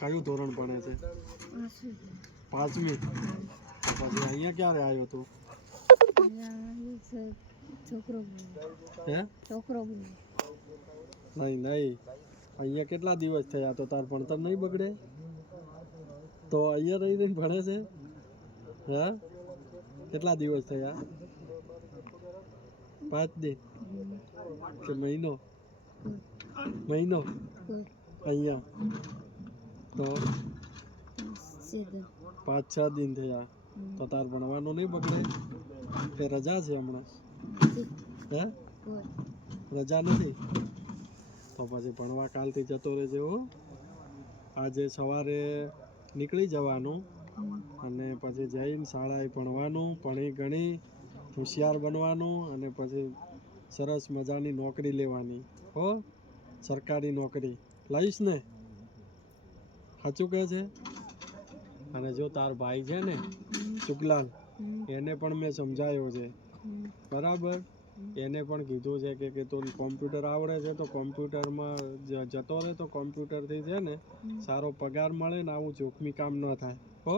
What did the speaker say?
કયું ધોરણ ભણે છે? 5મી. પછી અહીંયા ક્યારે આવ્યો તું? હે? નહીં અહીંયા કેટલા દિવસ થયા? તો તાર ભણતર નહીં બગડે? તો અહીંયા રહીને ભણે છે? હા, કેટલા દિવસ થયા? 5 દિન કે મહિનો? અહીંયા તો 5-6 દિન થયા. તો તાર ભણવાનું નહીં બગડે? કે રજા છે હમણાં? હે, રજા નથી? તો પછી ભણવા કાલથી જતો રહેજે હો. આજે સવારે નીકળી જવાનું અને પછી જઈને શાળાએ ભણવાનું, ભણી ગણી હોશિયાર બનવાનું અને પછી સરસ મજાની નોકરી લેવાની હો. સરકારી નોકરી લઈશ ને? સાચું કહે છે? અને જો તાર ભાઈ છે ને શુકલાલ, એને પણ મેં સમજાયો છે બરાબર. એને પણ કીધું છે કે તું કોમ્પ્યુટર આવડે છે તો કોમ્પ્યુટરમાં જતો રહે તો કોમ્પ્યુટરથી છે ને સારો પગાર મળે ને આવું જોખમી કામ ન થાય હો.